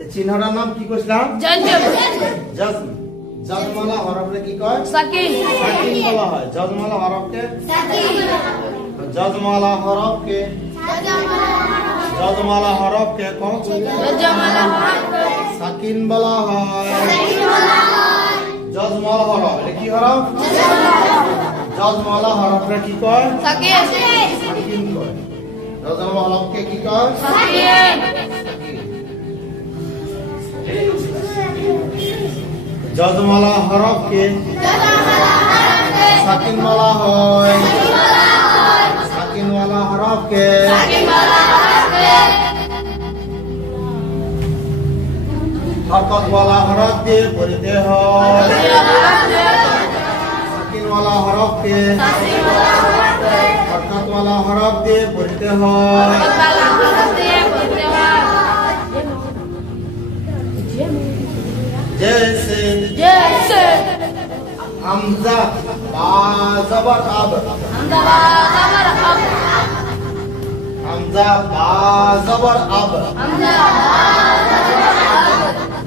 এই চিহ্নটার নাম কি কইছিলাম? জজম। জজম। জজমালা হরফে কি কয়? সাকিন। সাকিন বলা হয়। জজমালা হরফকে সাকিন। জজমালা হরফকে জজমালা হরফকে কোন? জজমালা হরফকে সাকিন বলা হয়। জজমালা হরফ এটা কি হরফ? জজমালা হরফে কি কয়? সাকিন। সাকিন কয়। জজমালা হরফকে কি কয়? সাকিন। জজমালা হরফকে সাকিন বলা হয়। সাকিনওয়ালা হরফকে হরকতওয়ালা হরফ দিয়ে পড়তে হয়। সাকিনওয়ালা হরফকে হরকতওয়ালা হরফ দিয়ে পড়তে হয়। जैसे जैसे हमजा बा जबर अब हमजा बा जबर अब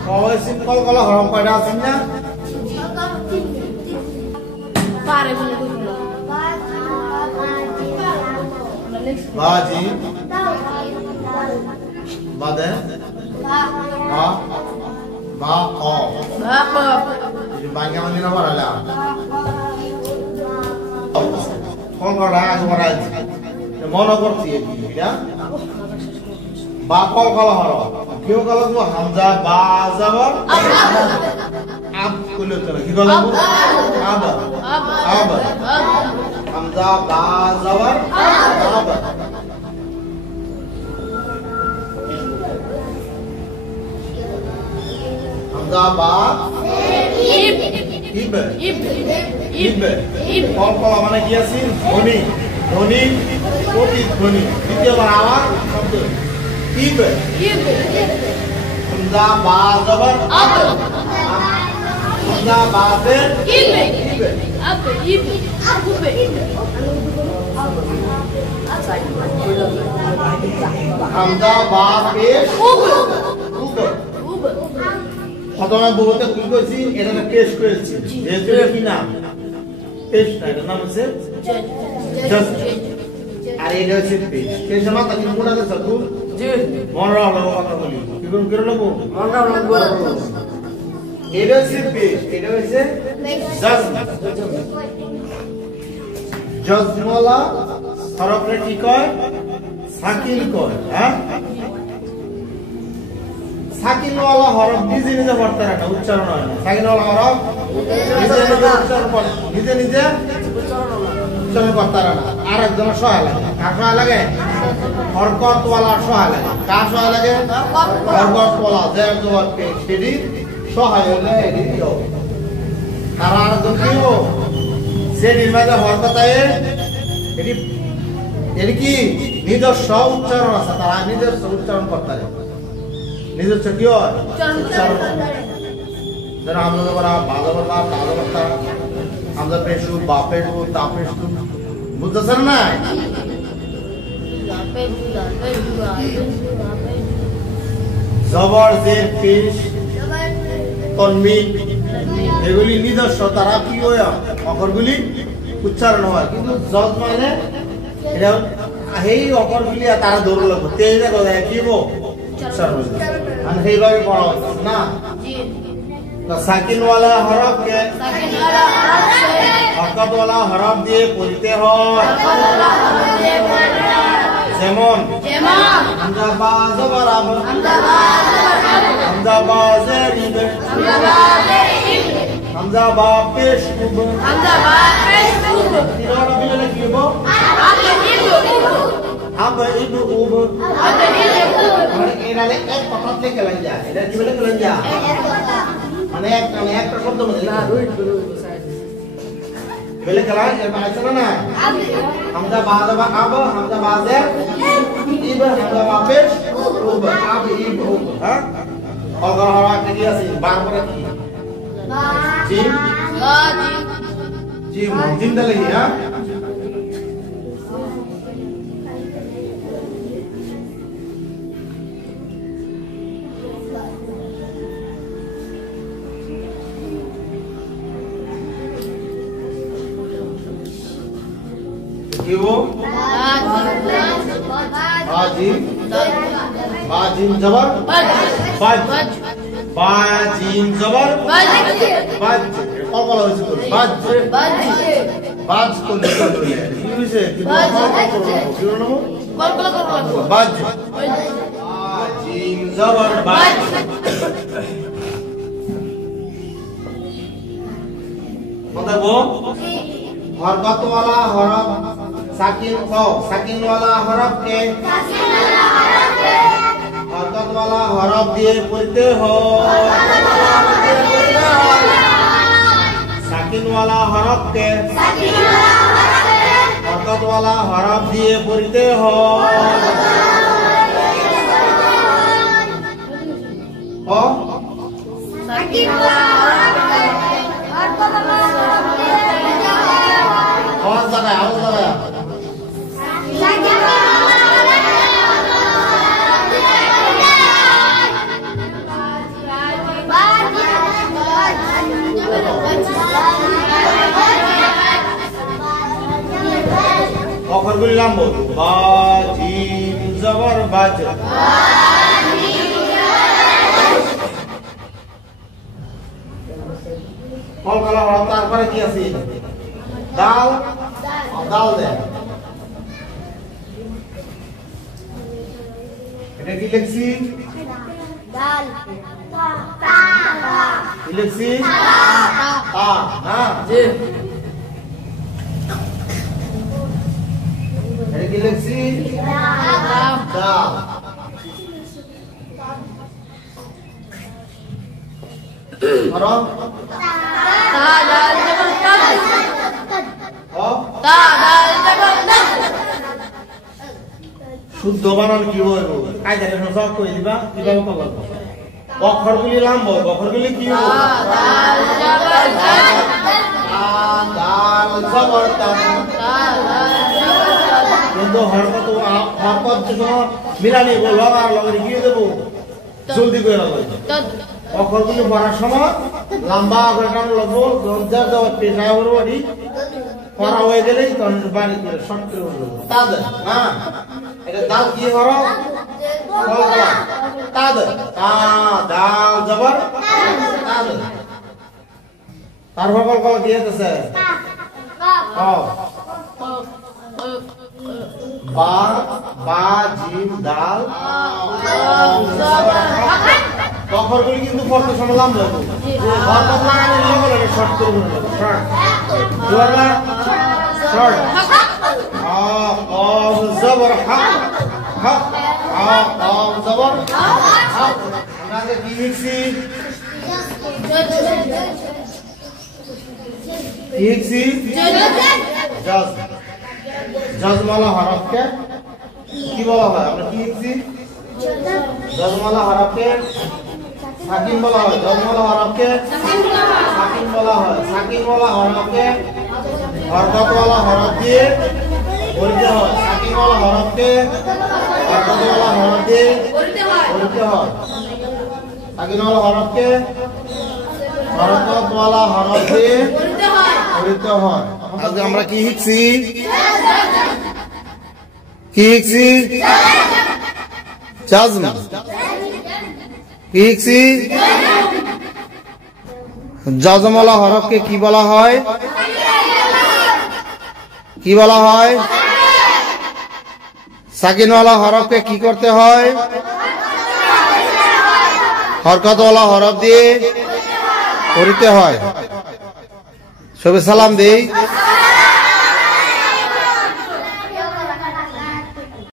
কয় সিম্পল কলা হরফ কয়টা আছে না? পারে বলে কইলো বাজি বাদে বা বা অ বাবা এই বাঙ্গা মানে না বলালা কোন করা আগে বলা মনে করছি এটা বা কল কলা হরফ কেউ কলা তো হামজা বা জবর আব কইলো তো কি কলা আব আব হামজা বা জবর আব হামজা বা ইব ইব ইব ইব ইব কল কলা মানে কি আছে? ধ্বনি ধ্বনি প্রতিধ্বনি দ্বিতীয়বার আওয়াজ শব্দ ইব ইব হামজা বা জবর আব হামজা বা জের ইব ইব আব ইব আব হামজা বা পেশ উব উব উব প্রথমে বহুতে কি কইছি এটা পেশ করেছি যেহেতু এটা কি নাম? পেশ না, এটার নাম হচ্ছে জজ। আর এটা হচ্ছে পেশ। পেশ আমার তাকে কোন আছে সতুর জি মনরা হলো কথা বলি কি কোন করে লবো মনরা লাগবো এটা হচ্ছে পেশ, এটা হচ্ছে জজ। জজমালা হরফে কি কয়? সাকিন কয়। হ্যাঁ সাকিনওয়ালা হরফ নিজে নিজে পড়তে হয় না, উচ্চারণ হয় না। সাকিনওয়ালা হরফ নিজে নিজে উচ্চারণ করে, নিজে নিজে উচ্চারণ করতে হয় না। আর একজনের সহায় লাগে। কার সহায় লাগে? হরকতওয়ালার সহায় লাগে। কার সহায় লাগে? হরকতওয়ালা যে জবাব পেশ সেটি সহায় হলে এটি দিও। কারণ আরেকজন কি হবো? সে নির্মাতা হরকতায় এটি এটি কি নিজস্ব উচ্চারণ আছে, তারা নিজস্ব উচ্চারণ করতে পারে। নিজস্ব কি হয়? উচ্চারণ। যেন আমরা বলা বাজাবার বা তাজাবার তা আমরা পেশু বা পেশু তা পেশু বুঝতেছেন না? জবর জের পেশ তনমিন এগুলি নিজস্ব, তারা কি হয় অক্ষরগুলি উচ্চারণ হয়। কিন্তু জজ মানে এটা এই অক্ষরগুলি তারা দৌড় লাগবে তেজে কথা কি হবো উচ্চারণ হবে। আর সেইভাবে পড়া হচ্ছে না। তো সাকিনওয়ালা হরফকে সাকিনওয়ালা হরফকে হরকতওয়ালা হরফ দিয়ে পড়তে হয়। যেমন হামজা বা জবর আব হামজা বা জের ইব হামজা বা পেশ উব তিনটা মিলে কি হবো? আব ইব উব। মানে এনারে এক কথা থেকে লাইন যায়। এটা কি বলে লাইন যায়? মানে একটা শব্দ বলে না রুই বলে খেলা এর মানে আছে না হামজা বা জবর আব হামজা বা জের ইব হামজা বা পেশ উব আব ইব উব। হ্যাঁ অগর হরা কি আছে? বারবার কি জিম জিম জিম দলে কি? হ্যাঁ কি গো বাজিম বাজিম জবর বাজ বাজিম জবর বাজ কলকলা হয়েছে তো বাজ বাজ করলে কি হয়েছে বাজ বাজিম জবর বাজ কথা গো हरकत वाला हरफ साकिन को साकिन वाला हरफ के हरकत वाला हरफ दिए पढ़ते हो साकिन वाला हरफ के हरकत वाला हरफ दिए पढ़ते हो साकिन वाला आवाज लगाया अखर गुली लंबो बाजिम जबर बाज कल कला तारपरे की आछि दाल दाल दे এটা কি লিখছি दाल কি লিখছি তা না জি এটা কি লিখছি দাল और दाल जबरदस्त শুদ্ধ বানান কি বলবো কায়দা রেখে সব কই দিবা কিভাবে করব অক্ষরগুলি লম্ব অক্ষরগুলি কি হবে দাল জবরদস্ত কিন্তু হরকত যখন মিলানি বল আর লগরে কি দেব জলদি করে লাগবে অক্ষরগুলি পড়ার সময় লম্বা করে টান লাগবো যার যাওয়ার পেশায় হলো বাড়ি পড়া হয়ে গেলেই তখন বাড়ি করে শর্ট করে হলো তাদ না এটা দাল কি হলো কলকলা তাদ তা দাল জবর তাদ তারপর কলকলা কি হতেছে বা বা জিম দাল অক্ষরগুলি কিন্তু পড়তে সময় লম্বা লাগবে হরকত লাগানোর লগে লগে শর্ট করে বলবো শর্ট দুয়ারা শর্ট قاف زبر حق حق قاف زبر حق هذا কি লিখছি কি লিখছি জাজ জাজমালা হরফকে কি বলা হয় আমরা কি লিখছি জাজমালা হরফকে সাকিন বলা হয় জাজমালা হরফকে সাকিন বলা হয় সাকিন বলা হরফকে हरकत वाला हरफ दिए बोलते हो साकिन वाला हरफ के हरकत वाला हरफ दिए बोलते हो साकिन वाला हरफ के हरकत वाला हरफ दिए बोलते हो आज আমরা কি শিখছি জাজম কি শিখছি জাজম वाला हरफ के কি বলা হয় কি বলা হয় সাকিন वाला हरफ के কি করতে হয় हरकत वाला हरफ দিয়ে পড়তে হয় সবে সালাম দেই